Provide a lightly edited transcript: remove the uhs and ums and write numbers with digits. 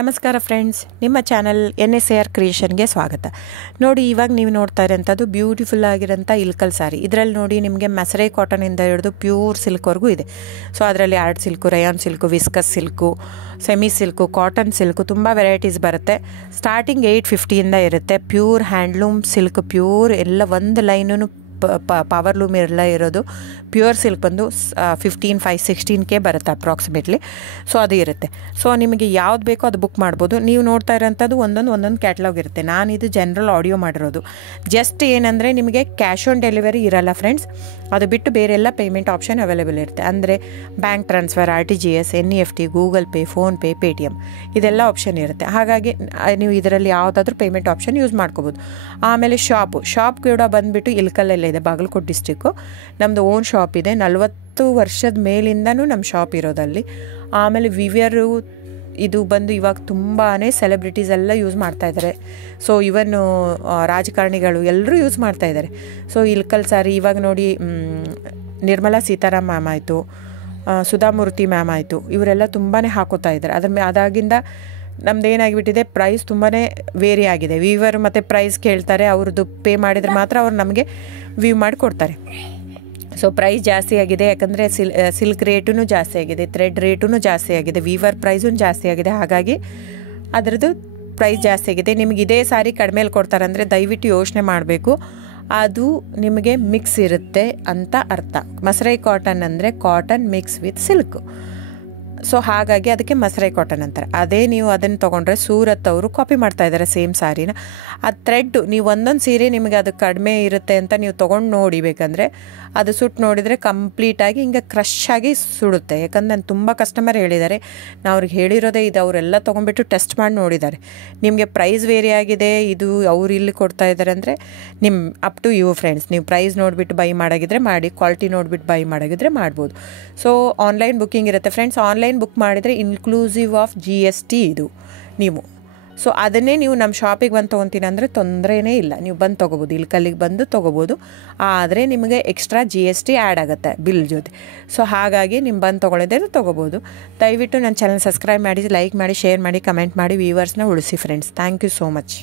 ನಮಸ್ಕಾರ ಫ್ರೆಂಡ್ಸ್, ನಿಮ್ಮ channel NSAR ಕ್ರಿಯೇಷನ್ಗೆ ಸ್ವಾಗತ. ನೋಡಿ, ಇವಾಗ ನೀವು ನೋಡ್ತಾ ಇರೋಂಥದ್ದು ಬ್ಯೂಟಿಫುಲ್ ಆಗಿರೋಂಥ ಇಲ್ಕಲ್ ಸಾರಿ. ಇದರಲ್ಲಿ ನೋಡಿ ನಿಮಗೆ ಮಸರೈ ಕಾಟನಿಂದ ಹಿಡಿದು ಪ್ಯೂರ್ ಸಿಲ್ಕ್ವರೆಗೂ ಇದೆ. ಸೊ ಅದರಲ್ಲಿ art silk, Riyan silk, viscus silk, semi silk, cotton silk ತುಂಬ ವೆರೈಟೀಸ್ ಬರುತ್ತೆ. ಸ್ಟಾರ್ಟಿಂಗ್ 850ಇಂದ ಇರುತ್ತೆ. ಪ್ಯೂರ್ ಹ್ಯಾಂಡ್ಲೂಮ್ ಸಿಲ್ಕ್, ಪ್ಯೂರ್ ಎಲ್ಲ ಒಂದು ಲೈನೂ ಪವರ್ ಲೂಮ್ ಎಲ್ಲ ಇರೋದು. ಪ್ಯೂರ್ ಸಿಲ್ಕ್ ಬಂದು 15,516K ಬರುತ್ತೆ ಅಪ್ರಾಕ್ಸಿಮೇಟ್ಲಿ. ಸೊ ಅದು ಇರುತ್ತೆ. ಸೊ ನಿಮಗೆ ಯಾವ್ದು ಬೇಕೋ ಅದು ಬುಕ್ ಮಾಡ್ಬೋದು. ನೀವು ನೋಡ್ತಾ ಇರೋಂಥದ್ದು ಒಂದೊಂದು ಕ್ಯಾಟ್ಲಾಗ್ ಇರುತ್ತೆ. ನಾನಿದು ಜನರಲ್ ಆಡಿಯೋ ಮಾಡಿರೋದು. ಜಸ್ಟ್ ಏನಂದರೆ ನಿಮಗೆ ಕ್ಯಾಶ್ ಆನ್ ಡೆಲಿವರಿ ಇರಲ್ಲ ಫ್ರೆಂಡ್ಸ್. ಅದು ಬಿಟ್ಟು ಬೇರೆಲ್ಲ ಪೇಮೆಂಟ್ ಆಪ್ಷನ್ ಅವೈಲೇಬಲ್ ಇರುತ್ತೆ. ಅಂದರೆ bank transfer, RTGS, NEFT, Google pay, PhonePe, Paytm ಇದೆಲ್ಲ ಆಪ್ಷನ್ ಇರುತ್ತೆ. ಹಾಗಾಗಿ ನೀವು ಇದರಲ್ಲಿ ಯಾವುದಾದ್ರೂ ಪೇಮೆಂಟ್ ಆಪ್ಷನ್ ಯೂಸ್ ಮಾಡ್ಕೋಬೋದು. ಆಮೇಲೆ ಶಾಪ್ ಕೂಡ ಬಂದುಬಿಟ್ಟು ಇಲ್ಕಲ್ಲೇ ಇದೆ, ಬಾಗಲಕೋಟೆ ಡಿಸ್ಟ್ರಿಕ್ಕು. ನಮ್ಮದು ಓನ್ ಶಾಪ್ ಇದೆ. 40 ವರ್ಷದ ಮೇಲಿಂದನೂ ನಮ್ಮ ಶಾಪ್ ಇರೋದಲ್ಲಿ. ಆಮೇಲೆ ವಿವಿಯರು ಇದು ಬಂದು ಇವಾಗ ತುಂಬಾ ಸೆಲೆಬ್ರಿಟೀಸ್ ಎಲ್ಲ ಯೂಸ್ ಮಾಡ್ತಾಯಿದ್ದಾರೆ. ಸೊ ಇವನ್ ರಾಜಕಾರಣಿಗಳು ಎಲ್ಲರೂ ಯೂಸ್ ಮಾಡ್ತಾಯಿದ್ದಾರೆ. ಸೊ ಇಲ್ಕಲ್ ಸಾರಿ ಇವಾಗ ನೋಡಿ, ನಿರ್ಮಲಾ ಸೀತಾರಾಮ್ ಮ್ಯಾಮ್ ಆಯಿತು, ಸುಧಾಮೂರ್ತಿ ಮ್ಯಾಮ್ ಆಯಿತು, ಇವರೆಲ್ಲ ತುಂಬಾ ಹಾಕೋತಾ ಇದ್ದಾರೆ. ಅದಾಗಿಂದ ನಮ್ದು ಏನಾಗಿಬಿಟ್ಟಿದೆ, ಪ್ರೈಸ್ ತುಂಬಾ ವೇರಿ ಆಗಿದೆ. ವೀವರ್ ಮತ್ತು ಪ್ರೈಸ್ ಕೇಳ್ತಾರೆ, ಅವ್ರದ್ದು ಪೇ ಮಾಡಿದರೆ ಮಾತ್ರ ಅವ್ರು ನಮಗೆ ವ್ಯೂ ಮಾಡಿ ಕೊಡ್ತಾರೆ. ಸೊ ಪ್ರೈಸ್ ಜಾಸ್ತಿ ಆಗಿದೆ, ಯಾಕಂದರೆ ಸಿಲ್ಕ್ ರೇಟೂ ಜಾಸ್ತಿ ಆಗಿದೆ, ಥ್ರೆಡ್ ರೇಟೂ ಜಾಸ್ತಿ ಆಗಿದೆ, ವೀವರ್ ಪ್ರೈಸೂ ಜಾಸ್ತಿ ಆಗಿದೆ. ಹಾಗಾಗಿ ಅದರದ್ದು ಪ್ರೈಸ್ ಜಾಸ್ತಿ ಆಗಿದೆ. ನಿಮಗೆ ಇದೇ ಸಾರಿ ಕಡಿಮೆಲಿ ಕೊಡ್ತಾರಂದರೆ ದಯವಿಟ್ಟು ಯೋಚನೆ ಮಾಡಬೇಕು. ಅದು ನಿಮಗೆ ಮಿಕ್ಸ್ ಇರುತ್ತೆ ಅಂತ ಅರ್ಥ. ಮಸರೈ ಕಾಟನ್ ಅಂದರೆ cotton mix with silk. So ಹಾಗಾಗಿ ಅದಕ್ಕೆ ಮಸರೈ ಕಾಟನ್ ಅಂತಾರೆ. ಅದೇ ನೀವು ಅದನ್ನು ತೊಗೊಂಡ್ರೆ ಸೂರತ್ ಅವರು ಕಾಪಿ ಮಾಡ್ತಾ ಇದ್ದಾರೆ ಸೇಮ್ ಸಾರಿನ. ಆ ಥ್ರೆಡ್ ನೀವು ಒಂದೊಂದು ಸೀರೆ ನಿಮಗೆ ಅದು ಕಡಿಮೆ ಇರುತ್ತೆ ಅಂತ ನೀವು ತೊಗೊಂಡು ನೋಡಿಬೇಕಂದ್ರೆ ಅದು ಸುಟ್ಟು ನೋಡಿದರೆ ಕಂಪ್ಲೀಟಾಗಿ ಹಿಂಗೆ ಕ್ರಶ್ ಆಗಿ ಸುಡುತ್ತೆ. ಯಾಕಂದ್ರೆ ನಾನು ತುಂಬ ಕಸ್ಟಮರ್ ಹೇಳಿದ್ದಾರೆ, ನಾವು ಅವ್ರಿಗೆ ಹೇಳಿರೋದೇ ಇದು. ಅವರೆಲ್ಲ ತೊಗೊಂಡ್ಬಿಟ್ಟು ಟೆಸ್ಟ್ ಮಾಡಿ ನೋಡಿದ್ದಾರೆ. ನಿಮಗೆ ಪ್ರೈಸ್ ವೇರಿ ಆಗಿದೆ, ಇದು ಅವ್ರು ಇಲ್ಲಿ ಕೊಡ್ತಾ ಇದ್ದಾರೆ ಅಂದರೆ ನಿಮ್ಮ ಅಪ್ ಟು ಯು ಫ್ರೆಂಡ್ಸ್. ನೀವು ಪ್ರೈಸ್ ನೋಡಿಬಿಟ್ಟು ಬೈ ಮಾಡೋಗಿದ್ರೆ ಮಾಡಿ, ಕ್ವಾಲಿಟಿ ನೋಡಿಬಿಟ್ಟು ಬೈ ಮಾಡೋಗಿದ್ರೆ ಮಾಡ್ಬೋದು. ಸೊ ಆನ್ಲೈನ್ ಬುಕ್ಕಿಂಗ್ ಇರುತ್ತೆ ಫ್ರೆಂಡ್ಸ್. ಆನ್ಲೈನ್ ಬುಕ್ ಮಾಡಿದರೆ ಇನ್ಕ್ಲೂಸಿವ್ ಆಫ್ GST ಇದು ನೀವು. ಸೊ ಅದನ್ನೇ ನೀವು ನಮ್ಮ ಶಾಪಿಗೆ ಬಂದು ತೊಗೊತೀನಿ ಅಂದರೆ ತೊಂದರೆನೇ ಇಲ್ಲ, ನೀವು ಬಂದು ತೊಗೋಬೋದು, ಇಲ್ಕಲ್ಲಿಗೆ ಬಂದು ತೊಗೋಬೋದು. ಆದರೆ ನಿಮಗೆ ಎಕ್ಸ್ಟ್ರಾ GST ಆ್ಯಡ್ ಆಗುತ್ತೆ ಬಿಲ್ ಜೊತೆ. ಸೊ ಹಾಗಾಗಿ ನೀವು ಬಂದು ತೊಗೊಳಿದ್ರೆ ತೊಗೋಬೋದು. ದಯವಿಟ್ಟು ನನ್ನ ಚಾನಲ್ ಸಬ್ಸ್ಕ್ರೈಬ್ ಮಾಡಿ, ಲೈಕ್ ಮಾಡಿ, ಶೇರ್ ಮಾಡಿ, ಕಮೆಂಟ್ ಮಾಡಿ, ವ್ಯೂವರ್ಸ್ನ ಉಳಿಸಿ friends. Thank you so much.